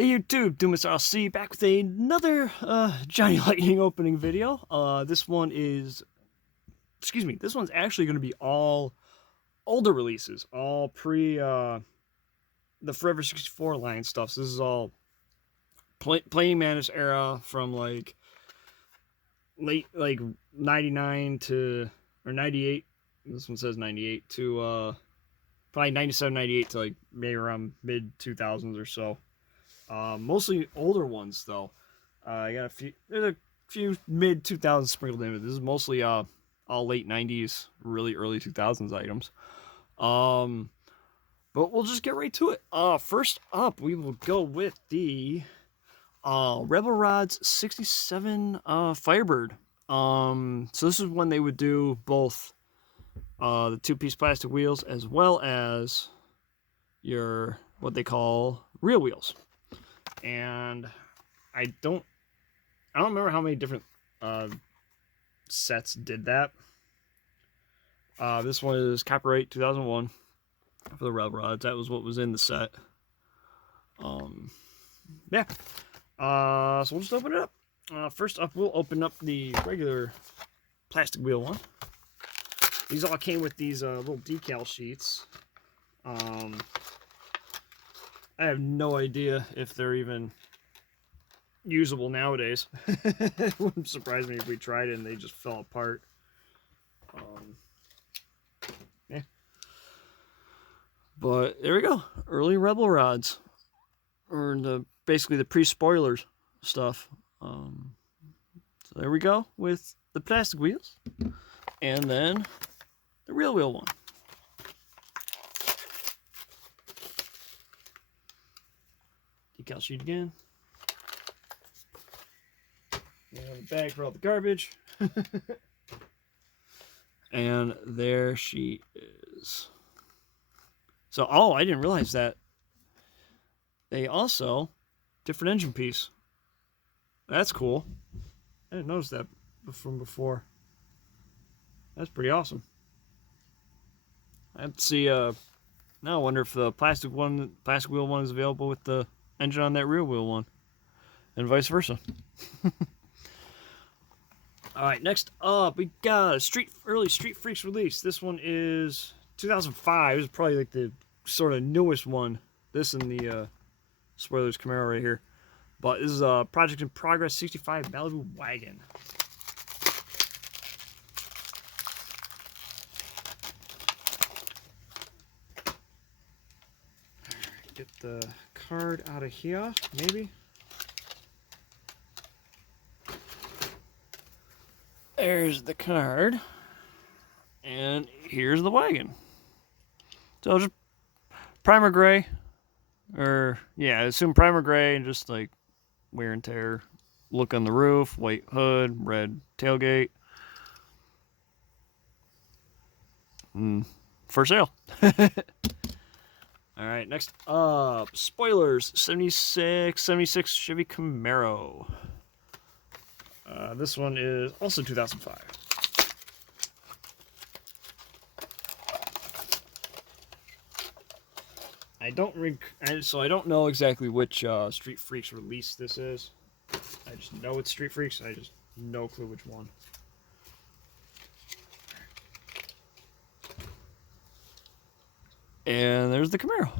Hey YouTube, Doomus RC back with another Johnny Lightning opening video. This one's actually going to be all older releases, all pre the Forever 64 line stuff. So this is all Playing Madness era from like late 99 to or 98. This one says 98 to probably 97, 98 to like maybe around mid 2000s or so. Mostly older ones though. I got there's a few mid 2000s sprinkled in. This is mostly all late 90s, really early 2000s items. But we'll just get right to it. First up, we will go with the Rebel Rods 67 Firebird. So this is when they would do both the two-piece plastic wheels as well as your what they call real wheels. And I don't remember how many different sets did that. This one is copyright 2001 for the Rebel Rods. That was what was in the set. Yeah. So we'll just open it up. First up, we'll open up the regular plastic wheel one. These all came with these little decal sheets. I have no idea if they're even usable nowadays. It wouldn't surprise me if we tried it and they just fell apart. Yeah. But there we go. Early Rebel Rods. Or basically the pre-spoilers stuff. So there we go with the plastic wheels. And then the real wheel one. Decal sheet again. We have a bag for all the garbage. And there she is. So, I didn't realize that. They also, different engine piece. That's cool. I didn't notice that from before. That's pretty awesome. I have to see, now I wonder if the plastic wheel one is available with the engine on that rear wheel one. And vice versa. Alright, next up, we got a early Street Freaks release. This one is 2005. This is probably like the sort of newest one. This and the Spoilers Camaro right here. But this is a Project in Progress 65 Malibu wagon. Alright, get the card out of here, maybe. There's the card, and here's the wagon. So just primer gray, or yeah, I assume primer gray and just like wear and tear look on the roof, white hood, red tailgate. For sale. All right, next up, Spoilers 76 Chevy Camaro. This one is also 2005. I don't know exactly which Street Freaks release this is. I just know it's Street Freaks. I just no clue which one. And there's the Camaro.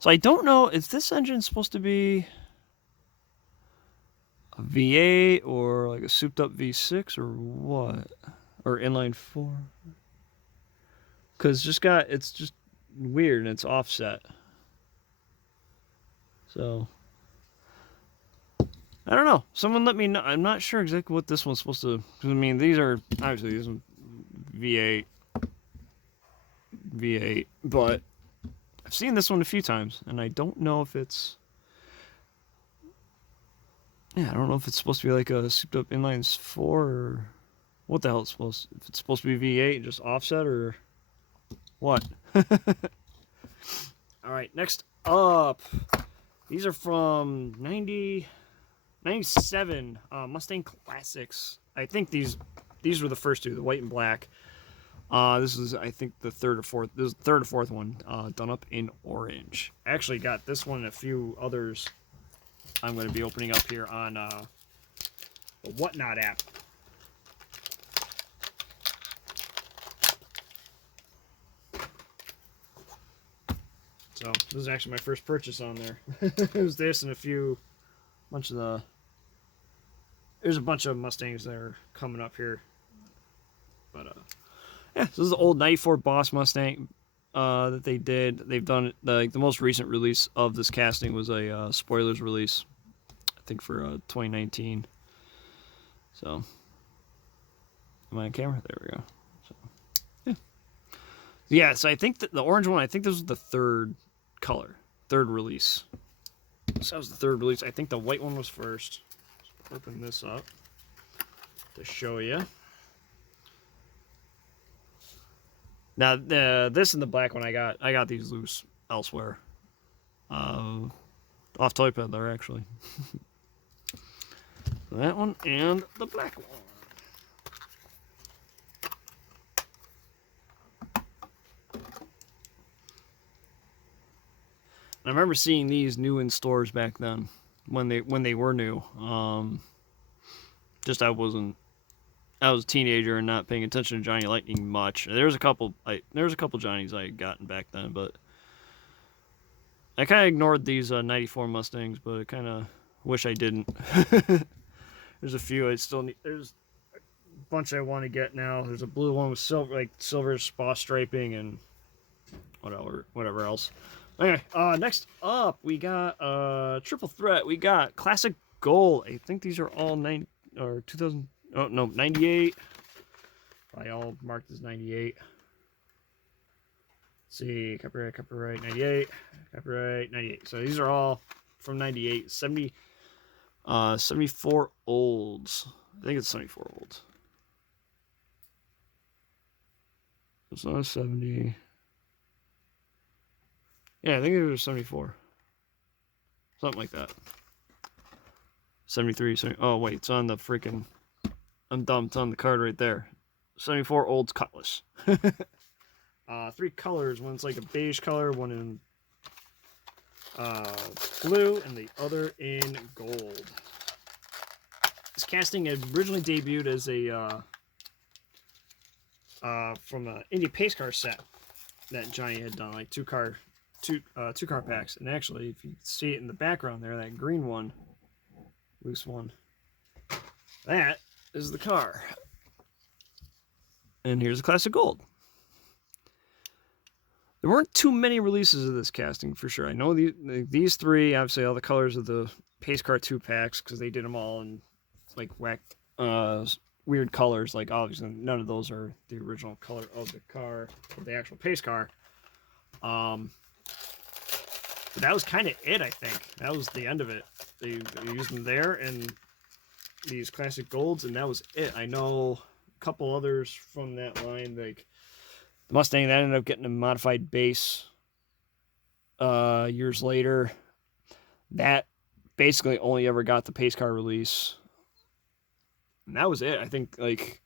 So I don't know if this engine's supposed to be a V8 or like a souped up V6 or what, or inline 4, because it's just weird and it's offset. So I don't know, someone let me know. I'm not sure exactly what this one's supposed to, I mean these are obviously these V8, but I've seen this one a few times and I don't know if it's, yeah, I don't know if it's supposed to be like a souped up inline 4 or what the hell it's supposed to, if it's supposed to be V8 just offset or what. Alright, next up, these are from 97 Mustang Classics. I think these were the first two, the white and black. This is, I think, the third or fourth one done up in orange. I actually got this one and a few others I'm going to be opening up here on the Whatnot app. So this is actually my first purchase on there. It was this and there's a bunch of Mustangs that are coming up here. But yeah, so this is the old '94 Boss Mustang that they did. They've done the most recent release of this casting was a spoilers release, I think for 2019. So am I on camera? There we go. So yeah, so I think that the orange one, I think this was the third release. So that was the third release. I think the white one was first. Let's open this up to show you. Now this and the black one I got these loose elsewhere. Off Toy Peddler actually. That one and the black one. I remember seeing these new in stores back then when they were new. Just I was a teenager and not paying attention to Johnny Lightning much. There was a couple Johnnies I had gotten back then, but I kind of ignored these '94 Mustangs, but I kind of wish I didn't. There's a few I still need. There's a bunch I want to get now. There's a blue one with silver spa striping and whatever else. Anyway, next up we got triple threat. We got classic gold. I think these are all 2000. Oh no, 98. Probably all marked as 98. Let's see, copyright 98, copyright 98. So these are all from 98. 74 olds. I think it's 74 olds. It's not 70. Yeah, I think it was 74. Something like that. 73, 70. Oh, wait, it's on the freaking... I'm dumb, it's on the card right there. 74 Olds Cutlass. 3 colors. One's like a beige color, one in blue, and the other in gold. This casting had originally debuted as a... from an Indie Pace Car set that Johnny had done, like two car packs. And actually, if you see it in the background there, that green one, loose one, that is the car. And here's the classic gold. There weren't too many releases of this casting for sure. I know these 3, obviously all the colors of the Pace Car 2 packs, because they did them all in like weird colors. Like obviously none of those are the original color of the car, of the actual Pace Car. But that was kind of it, I think. That was the end of it. They used them there and these classic golds, and that was it. I know a couple others from that line, like the Mustang that ended up getting a modified base years later. That basically only ever got the Pace Car release. And that was it. I think like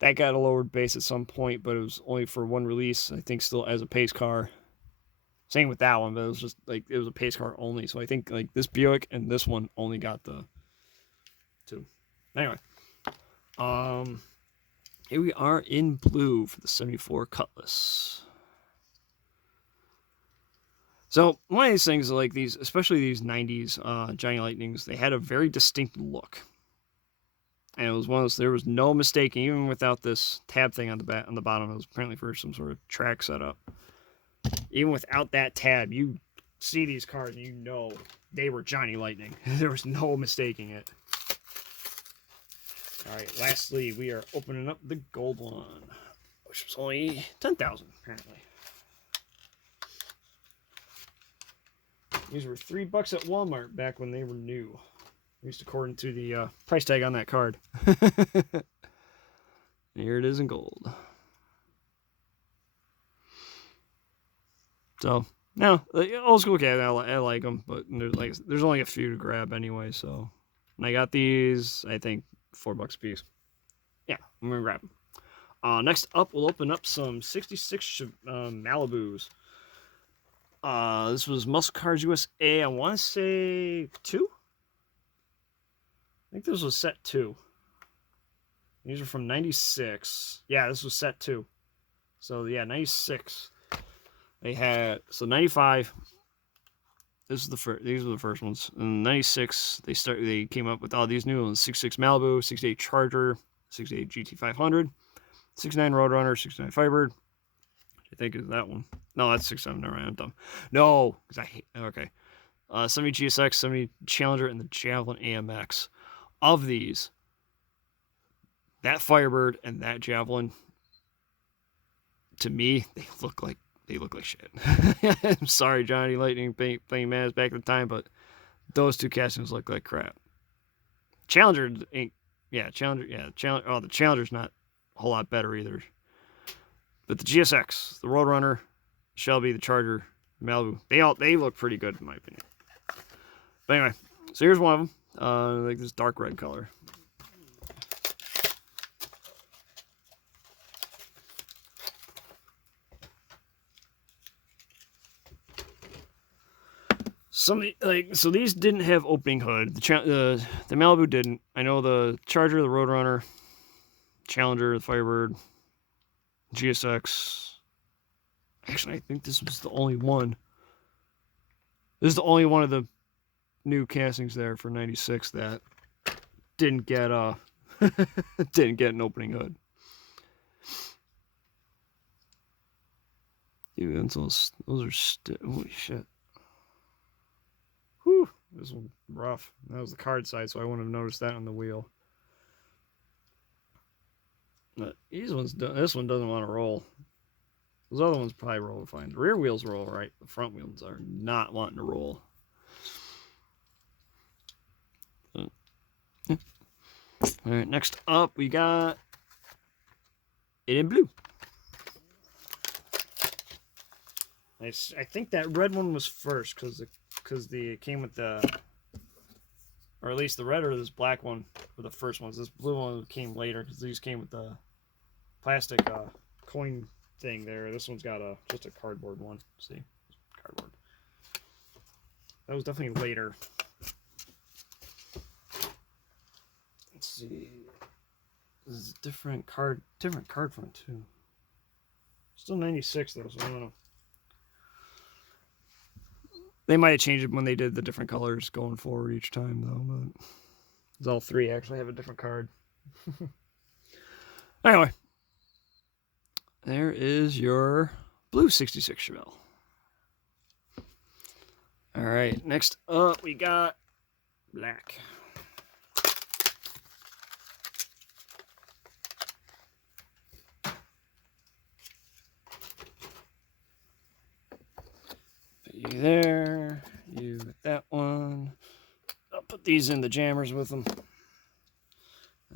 that got a lowered base at some point, but it was only for one release, I think still as a Pace Car. Same with that one, but it was just like it was a Pace Car only. So I think like this Buick and this one only got the 2. Anyway, here we are in blue for the 74 Cutlass. So one of these things, like these, especially these 90s Johnny Lightnings, they had a very distinct look. And it was one of those, there was no mistaking, even without this tab thing on the bottom. It was apparently for some sort of track setup. Even without that tab, you see these cars and you know they were Johnny Lightning. There was no mistaking it. Alright, lastly, we are opening up the gold one, which was only 10,000 apparently. These were $3 at Walmart back when they were new. At least according to the price tag on that card. Here it is in gold. So, no, old school cats, I like them, but there's only a few to grab anyway, so. And I got these, I think, $4 a piece. Yeah, I'm going to grab them. Next up, we'll open up some 66 Malibus. This was Muscle Cars USA, I want to say 2? think this was set 2. These are from 96. Yeah, this was set 2. So yeah, 96. They had, so 95. This is the first. These were the first ones. In 96, they came up with all these new ones: 66 Malibu, 68 Charger, 68 GT500, 69 Roadrunner, 69 Firebird. I think is that one. No, that's 67. Never mind, I'm dumb. No, because I hate. Okay, 70 GSX, 70 Challenger, and the Javelin AMX. Of these, that Firebird and that Javelin, to me, they look like shit. I'm sorry, Johnny Lightning playing Maz back at the time, but those two castings look like crap. Challenger ain't, Challenger. Oh, the Challenger's not a whole lot better either. But the GSX, the Roadrunner, Shelby, the Charger, the Malibu, they look pretty good in my opinion. But anyway, so here's one of them. Like this dark red color. So these didn't have opening hood. The Malibu didn't. I know the Charger, the Roadrunner, Challenger, the Firebird, GSX. Actually, I think this was the only one. This is the only one of the new castings there for 96 that didn't get didn't get an opening hood. Dude, those are holy shit. Whew, this was rough. That was the card side, so I wouldn't have noticed that on the wheel. But this one doesn't want to roll. Those other ones probably roll fine. The rear wheels roll right. The front wheels are not wanting to roll. Yeah. All right, next up we got it in blue. I think that red one was first because it came with the, or at least the red or this black one were the first ones. This blue one came later because these came with the plastic coin thing there. This one's got just a cardboard one. See, cardboard. That was definitely later. Let's see. This is a different card front too. Still 96 though, so I don't know. They might have changed it when they did the different colors going forward each time though, but all three actually have a different card. Anyway, there is your blue 66 Chevelle. All right, next up we got black. Put you there, you with that one. I'll put these in the jammers with them.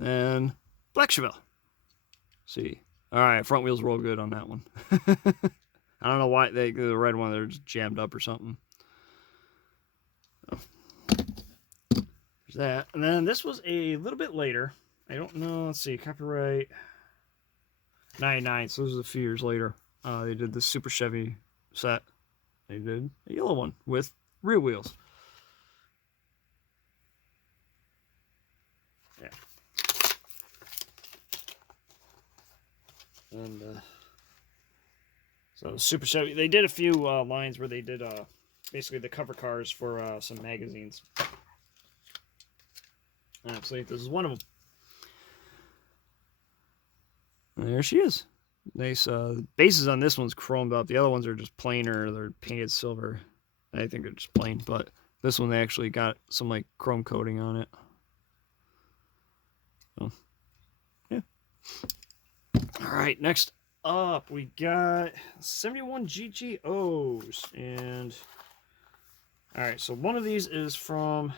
And black Chevelle. See. All right, front wheels roll good on that one. I don't know why the red one, they're just jammed up or something. So, there's that. And then this was a little bit later. I don't know. Let's see. Copyright 99. So this was a few years later. They did the Super Chevy set. They did a yellow one with rear wheels. Yeah. And so Super Chevy, they did a few lines where they did basically the cover cars for some magazines. Actually, this is one of them. And there she is. Nice. Bases on this one's chromed up. The other ones are just plain or they're painted silver. I think they're just plain, but this one they actually got some like chrome coating on it. So, yeah. All right, next up we got 71 GGOs, and all right, so one of these is from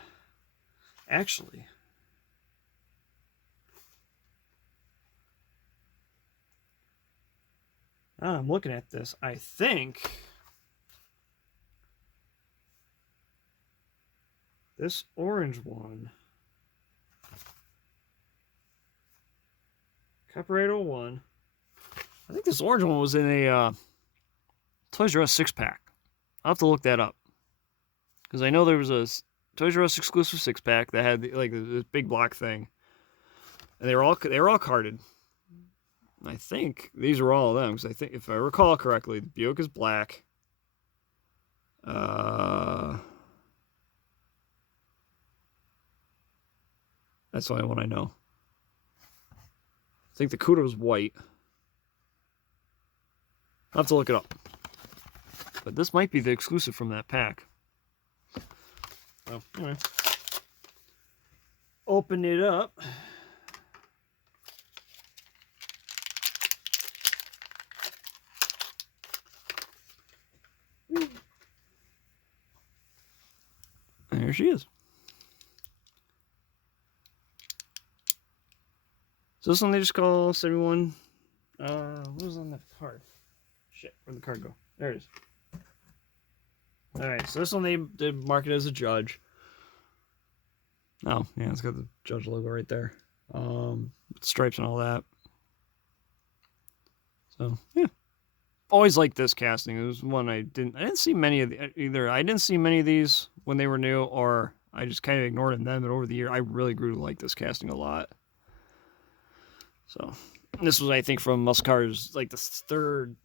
actually. I'm looking at this. I think this orange one, Copyright 01. I think this orange one was in a Toys R Us 6-pack. I'll have to look that up. Because I know there was a Toys R Us exclusive 6-pack that had like this big block thing, and they were all carded. I think these are all of them because I think if I recall correctly, the Buick is black. That's the only one I know. I think the Cuda was white. I'll have to look it up. But this might be the exclusive from that pack. Oh, anyway. Open it up. There she is. So this one they just call 71. What was on that card? Shit, where'd the card go? There it is. Alright, so this one they did mark it as a Judge. Oh, yeah, it's got the Judge logo right there. Stripes and all that. So, yeah. Always liked this casting. It was one I didn't see many of either. I didn't see many of these when they were new, or I just kind of ignored them. But over the year, I really grew to like this casting a lot. So, this was, I think, from Muscars, like the third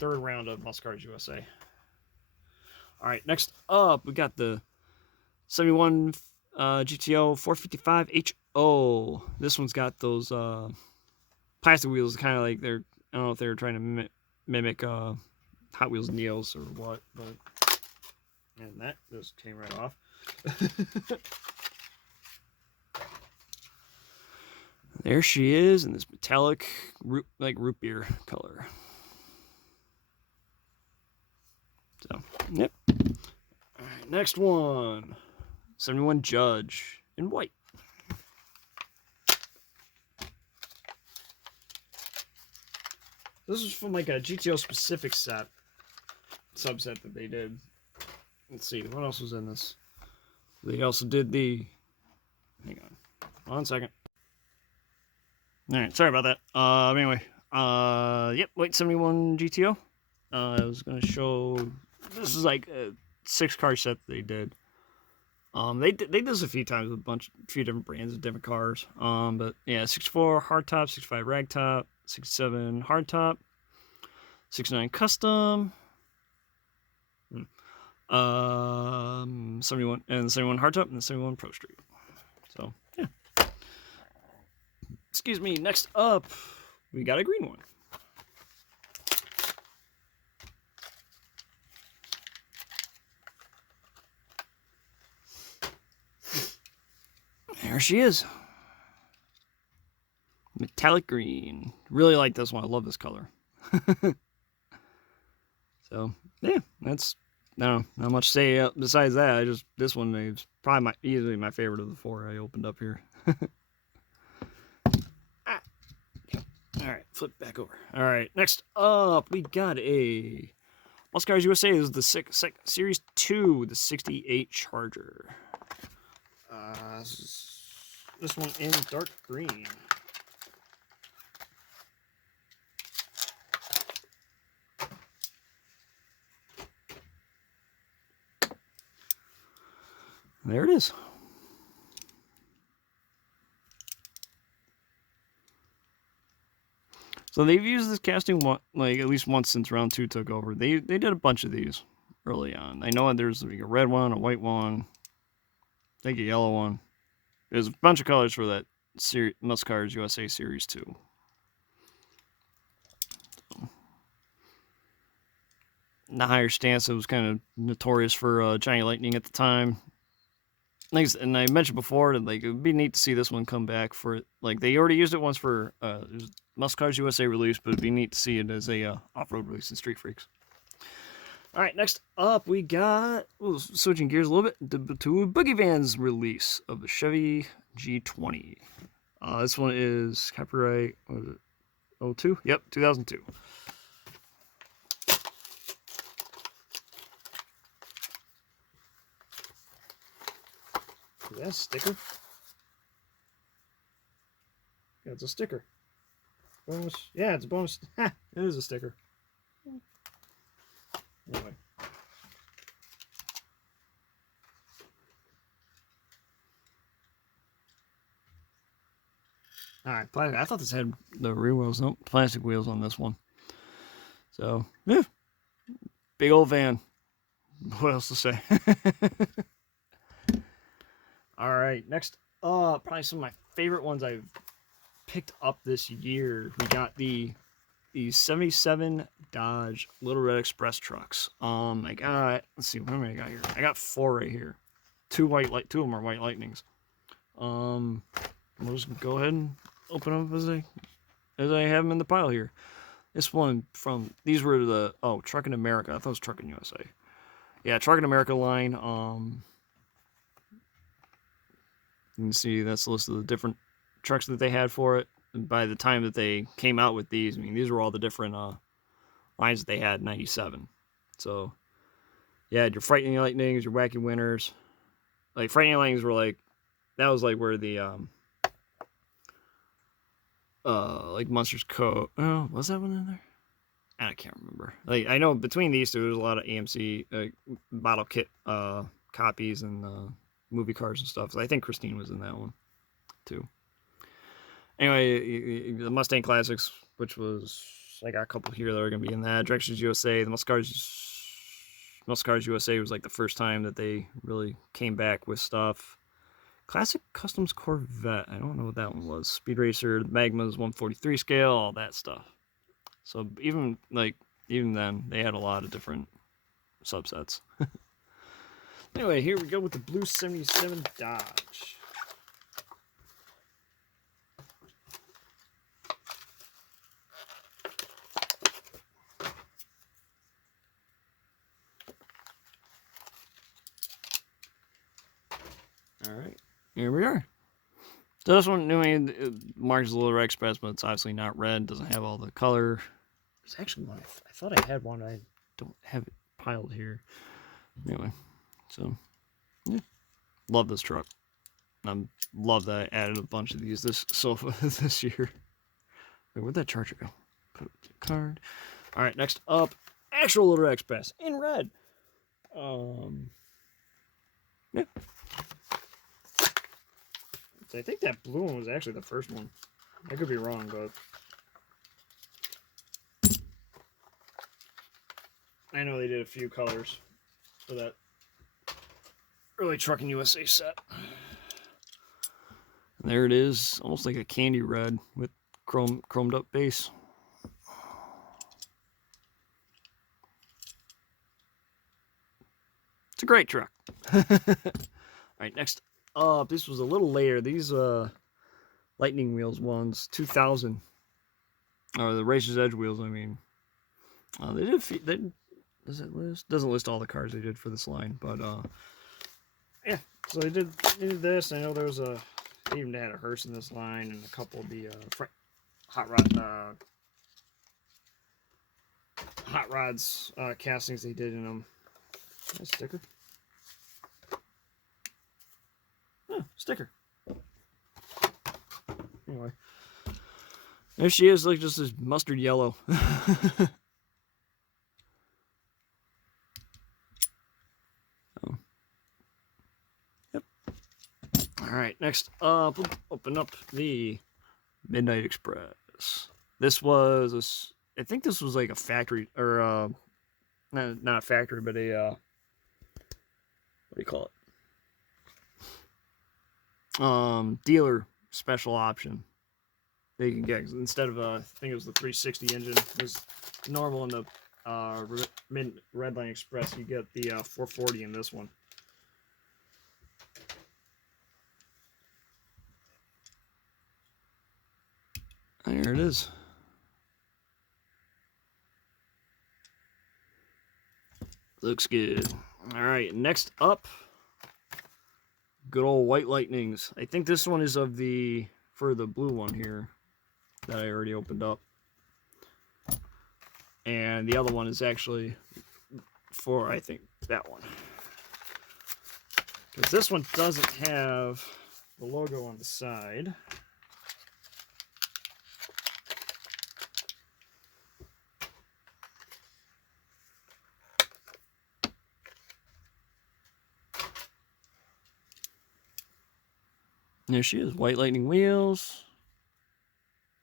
round of Muscars USA. All right, next up, we got the 71 GTO 455 HO. This one's got those plastic wheels, kind of like I don't know if they were trying to mimic Hot Wheels Neos or what, but and that just came right off. There she is in this metallic root beer color. So, yep. All right, next one. 71 Judge in white. This is from like a GTO specific subset that they did. Let's see, what else was in this? They also did the, hang on, 1 second. All right, sorry about that. Anyway, yep, white 71 GTO. I was gonna show. This is like a 6-car set they did. They did this a few times with a few different brands of different cars. But yeah, 64 hardtop, 65 ragtop, 67 hardtop, 69 custom. 71 and 71 hardtop and the 71 Pro Street. So yeah. Excuse me. Next up, we got a green one. There she is. Metallic green. Really like this one. I love this color. So yeah, that's not much to say besides that. This one is probably easily my favorite of the 4 I opened up here. All right, flip back over. All right, next up we got a Muscars USA. This is the Series 2, the 68 Charger. This one in dark green. There it is. So they've used this casting like at least once since round 2 took over. They did a bunch of these early on. I know there's like a red one, a white one, I think a yellow one. There's a bunch of colors for that Muscars USA Series 2. The higher stance, it was kind of notorious for Johnny Lightning at the time. And I mentioned before that like it would be neat to see this one come back for like they already used it once for Muscars USA release, but it'd be neat to see it as a off-road release in Street Freaks. All right, next up we got switching gears a little bit to Boogie Van's release of the Chevy G20. This one is copyright. What was it? 02? Yep, 2002. Is that a sticker? Yeah, it's a sticker. Bonus. Yeah, it's a bonus. Ha! It is a sticker. Anyway. Alright, I thought this had the rear wheels. Nope, plastic wheels on this one. So, yeah. Big old van. What else to say? Alright, next up, probably some of my favorite ones I've picked up this year. We got the 77 Dodge Little Red Express trucks. I got, let's see, how many I got here? I got 4 right here. 2 of them are White Lightnings. We'll just go ahead and open them as I have them in the pile here. This one these were the, Truckin' America. I thought it was Truckin' USA. Yeah, Truckin' America line. You can see that's a list of the different trucks that they had for it. And by the time that they came out with these, I mean, these were all the different lines that they had in 97. So, yeah, your Frightening Lightnings, your Wacky Winners. Like, Frightening Lightnings were like, that was like where the, like Monsters Co. Oh, was that one in there? I can't remember. Like, I know between these two, there's a lot of AMC bottle kit copies and movie cars and stuff. So I think Christine was in that one too. Anyway, the Mustang Classics, which was, I got a couple here that are going to be in that. Directions USA, the Muscle Cars USA was like the first time that they really came back with stuff. Classic Customs Corvette, I don't know what that one was. Speed Racer, Magma's 143 scale, all that stuff. So even then, they had a lot of different subsets. Anyway, here we go with the blue 77 Dodge. Alright, here we are. So this one, I mean, marks a Little Red Express, but it's obviously not red. Doesn't have all the color. There's actually one. I thought I had one. I don't have it piled here. Anyway, so yeah, love this truck. Love that I added a bunch of these this year. Wait, where'd that charger go? Put the card. All right, next up, actual Little Red Express in red. Yeah. I think that blue one was actually the first one. I could be wrong, but I know they did a few colors for that early Truckin' USA set. And there it is, almost like a candy red with chromed up base. It's a great truck. All right, next up, this was a little later. These Lightning wheels ones, 2000, or the Racer's Edge wheels. I mean, they did. Does it list? Doesn't list all the cars they did for this line, but yeah. So they did this. I know there was they even had a hearse in this line and a couple of the hot rods castings they did in them. Nice sticker. Oh, sticker. Anyway, there she is, like just this mustard yellow. Oh. Yep. All right, next up, we'll open up the Midnight Express. This was, I think this was like a factory, or not a factory, but a what do you call it? Dealer special option. They can get, instead of I think it was the 360 engine, it was normal in the Redline Express. You get the 440 in this one. There it is. Looks good. All right, next up, good old White Lightnings. I think this one is for the blue one here that I already opened up. And the other one is actually for, I think, that one. Because this one doesn't have the logo on the side. There she is, White Lightning wheels.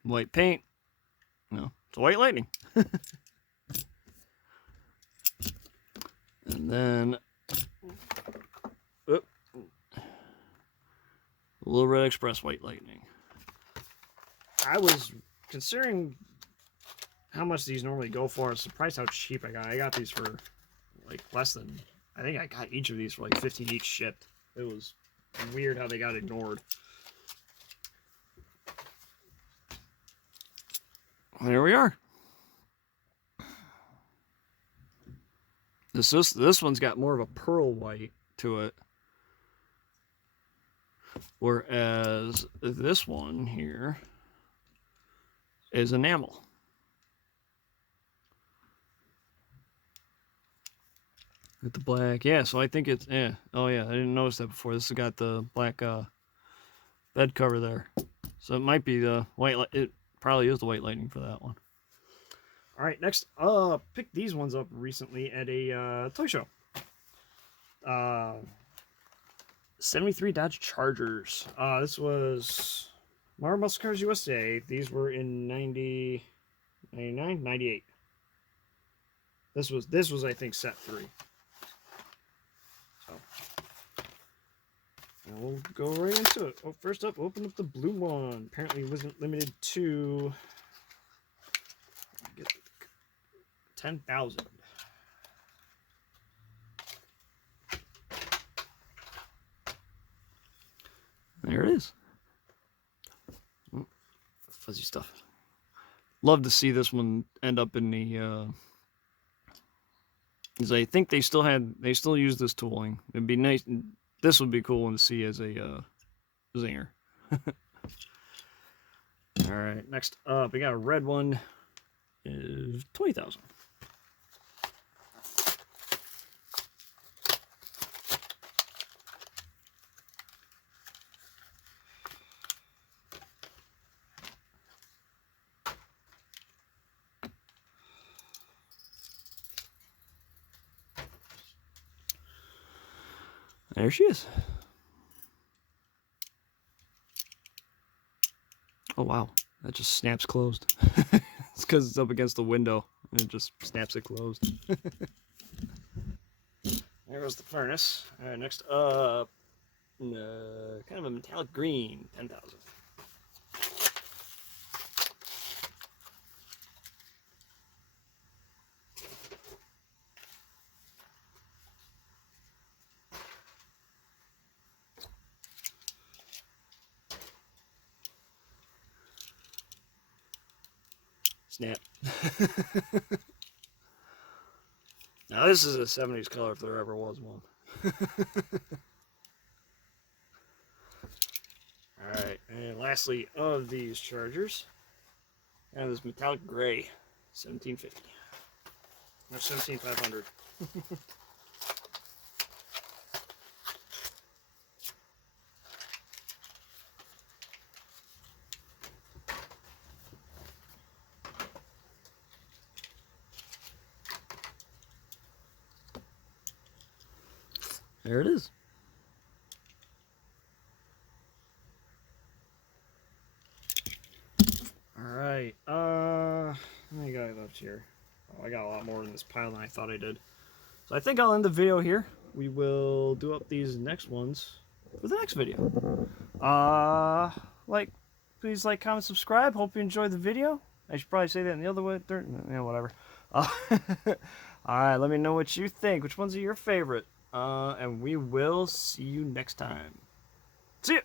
white paint. No, it's a white lightning. And then Little Red Express white lightning. I was considering how much these normally go for. I was surprised how cheap I got. I got these for like less than, I think I got each of these for like 15 each shipped. It was weird how they got ignored. There we are. This one's got more of a pearl white to it. Whereas this one here is enamel. With the black, yeah, so I think it's, yeah. Oh yeah, I didn't notice that before. This has got the black bed cover there. So it might be the white, it probably is the white lightning for that one. All right, next, picked these ones up recently at a toy show. 73 Dodge Chargers. This was Marvel Muscle Cars USA. These were in 90, 99, 98. This was I think set 3. So and we'll go right into it. Oh, first up, open up the blue one. Apparently it wasn't limited to 10,000. There it is. Fuzzy stuff. Love to see this one end up in the because I think they still use this tooling. It'd be nice. This would be cool one to see as a zinger. All right, next up we got a red one. Is 20,000. There she is. Oh wow, that just snaps closed. It's because it's up against the window and it just snaps it closed. There goes the furnace. All right, next up, kind of a metallic green, 10,000. Snap. Now this is a 70s color if there ever was one. Alright, and lastly of these chargers, and this metallic gray, 1750. Or 17500. There it is. Alright, how many got left here? Oh, I got a lot more in this pile than I thought I did. So I think I'll end the video here. We will do up these next ones for the next video. Please like, comment, subscribe. Hope you enjoyed the video. I should probably say that in the other way. Yeah, whatever. Alright, let me know what you think. Which ones are your favorite? And we will see you next time. See ya!